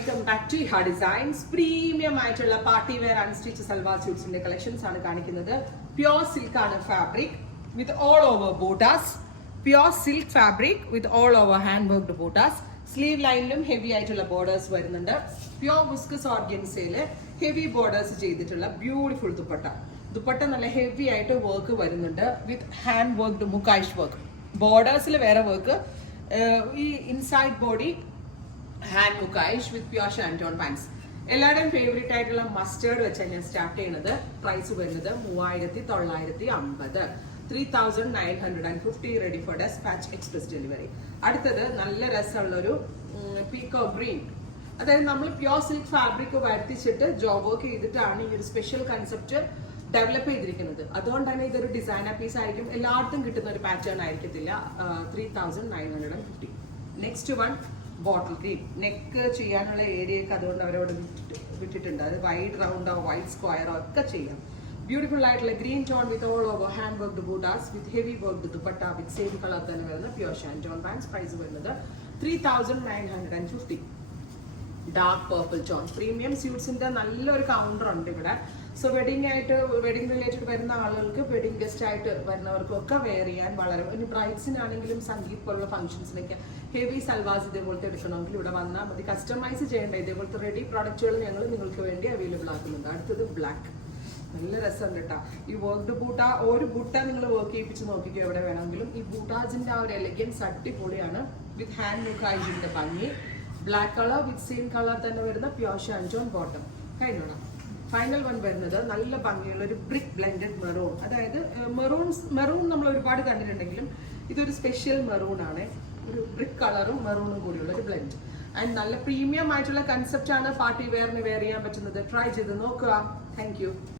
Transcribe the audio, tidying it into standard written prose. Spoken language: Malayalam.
Welcome back to Eha designs. Premium ആയിട്ടുള്ള പാർട്ടി വെയർ അൺസ്റ്റിച്ച് സൽവാർ സ്യൂട്ട്സിന്റെ കളക്ഷൻസ് ആണ് കാണിക്കുന്നത്. പ്യോർ സിൽക്ക് ആണ് fabric with all over butas. Pure silk fabric with all over hand worked butas. Sleeve ലൈനിലും ഹെവി ആയിട്ടുള്ള ബോർഡേഴ്സ് വരുന്നുണ്ട്. പ്യോർ വിസ്കസ് ഓർഗൻസയില് ഹെവി ബോർഡേഴ്സ് ചെയ്തിട്ടുള്ള ബ്യൂട്ടിഫുൾ ദുപ്പട്ട. ദുപ്പട്ട നല്ല ഹെവി ആയിട്ട് വർക്ക് വരുന്നുണ്ട് with hand worked mukaish work. ബോർഡേഴ്സിൽ വേറെ വർക്ക്, ഈ inside body hand mukaish with pure shantoon pants. എല്ലാവരുടെയും ഫേവറേറ്റ് ആയിട്ടുള്ള മസ്റ്റേർഡ് വെച്ചാണ് ഞാൻ സ്റ്റാർട്ട് ചെയ്യുന്നത്. പ്രൈസ് വരുന്നത് 3950, 3950 ready for dispatch express delivery. അടുത്തത് നല്ല രസമുള്ളൊരു പീക്കോ ഗ്രീൻ, അതായത് നമ്മൾ പ്യോർ സിൽക്ക് ഫാബ്രിക് വരുത്തിച്ചിട്ട് ജോബ് വർക്ക് ചെയ്തിട്ടാണ് ഈ ഒരു സ്പെഷ്യൽ കൺസെപ്റ്റ് ഡെവലപ്പ് ചെയ്തിരിക്കുന്നത്. അതുകൊണ്ട് തന്നെ ഇതൊരു ഡിസൈനർ പീസ് ആയിരിക്കും, എല്ലായിടത്തും കിട്ടുന്ന ഒരു പാറ്റേൺ ആയിരിക്കത്തില്ല. 3950. Next one bottle green. Neck ചെയ്യാനുള്ള ഏരിയയൊക്കെ അതുകൊണ്ട് അവരവിടെ വിട്ടിട്ടുണ്ട്. അത് വൈഡ് റൗണ്ടോ വൈഡ് സ്ക്വയറോ ഒക്കെ ചെയ്യാം. ബ്യൂട്ടിഫുൾ ആയിട്ടുള്ള green tone with all over hand worked butas with heavy worked dupatta with same colour തന്നെ വരുന്ന പ്യോർ ഷാൻറ്റോൺ പാൻസ്. പ്രൈസ് വരുന്നത് 3950. ഡാർക്ക് പേർപ്പിൾ ടോൺ പ്രീമിയം സ്യൂട്ട്സിന്റെ നല്ലൊരു കൗണ്ടർ ഉണ്ട് ഇവിടെ. സോ വെഡിങ് റിലേറ്റഡ് വരുന്ന ആളുകൾക്ക്, വെഡിങ് ഗസ്റ്റ് ആയിട്ട് വരുന്നവർക്കും ഒക്കെ വെയർ ചെയ്യാൻ വളരെ, ഇനി ബ്രൈഡ്സിനാണെങ്കിലും സംഗീത് പോലുള്ള ഫംഗ്ഷൻസിനൊക്കെ ഹെവി സൽവാസ് ഇതേപോലത്തെ എടുക്കണമെങ്കിൽ ഇവിടെ വന്നാൽ മതി. കസ്റ്റമൈസ് ചെയ്യേണ്ട ഇതേപോലത്തെ റെഡി പ്രോഡക്റ്റുകൾ ഞങ്ങൾ നിങ്ങൾക്ക് വേണ്ടി അവൈലബിൾ ആക്കുന്നുണ്ട്. അടുത്തത് ബ്ലാക്ക്. നല്ല രസമുണ്ട് കേട്ടോ ഈ വർക്ക്ഡ് ബൂട്ട. ഒരു ബൂട്ട നിങ്ങൾ വർക്ക് ചെയ്യിപ്പിച്ച് നോക്കിക്കോ എവിടെ വേണമെങ്കിലും. ഈ ബൂട്ടാസിന്റെ ആ ഒരു എലഗൻസ് അടിപൊളിയാണ് വിത്ത് ഹാൻഡ് മുക്കായിജിന്റെ ഭംഗി. Black colour with same colour തന്നെ വരുന്ന പ്യോർ ഷാൻറ്റോൺ ബോട്ടം. കഴിഞ്ഞോണം. ഫൈനൽ വൺ വരുന്നത് നല്ല ഭംഗിയുള്ള ഒരു ബ്രിക്ക് ബ്ലെൻഡഡ് മെറൂൺ. അതായത് മെറൂൺ നമ്മൾ ഒരുപാട് കണ്ടിട്ടുണ്ടെങ്കിലും ഇതൊരു സ്പെഷ്യൽ മെറൂൺ ആണ്. ഒരു ബ്രിക്ക് കളറും മെറൂണും കൂടിയുള്ള ഒരു ബ്ലെൻഡ്. ആൻഡ് നല്ല പ്രീമിയം ആയിട്ടുള്ള കൺസെപ്റ്റ് ആണ്. പാർട്ടി വെയറിന് വെയർ ചെയ്യാൻ പറ്റുന്നത്. ട്രൈ ചെയ്ത് നോക്കുക. Thank you.